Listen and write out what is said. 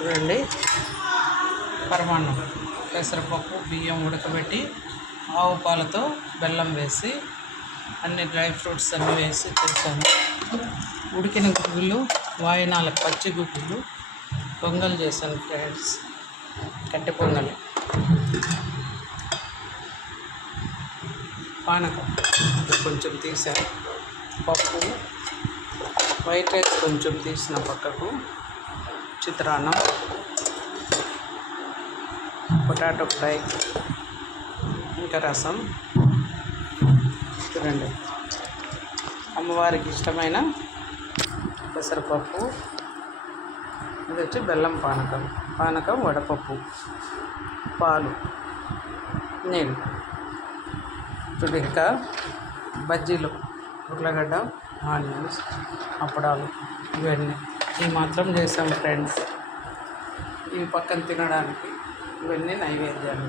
చూడండి, పరమాన్నం పెసరపప్పు బియ్యం ఉడకబెట్టి ఆవు పాలతో బెల్లం వేసి అన్ని డ్రై ఫ్రూట్స్ అన్నీ వేసి చేశాను. ఉడికిన గుగ్గులు, వాయినాల పచ్చి గుగ్గులు, పొంగల్ చేశాను ఫ్రెండ్స్, కట్టె పొంగలి, పానకం కొంచెం తీసాను, పప్పు, వైట్ రైస్ కొంచెం తీసిన పక్కకు, చిత్రాన్నం, పొటాటో ఫ్రై, ఇంకా రసం. చూడండి, అమ్మవారికి ఇష్టమైన పెసరపప్పు, ఇది వచ్చి బెల్లం పానకం, వడపప్పు, పాలు, నీళ్ళు. చూడు, ఇంకా బజ్జీలు, ఉర్లగడ్డ, ఆనియన్స్, అప్పడాలు, ఇవన్నీ ఈ మాత్రం చేసాం ఫ్రెండ్స్. ఈ పక్కన తినడానికి ఇవన్నీ నైవేద్యాలు.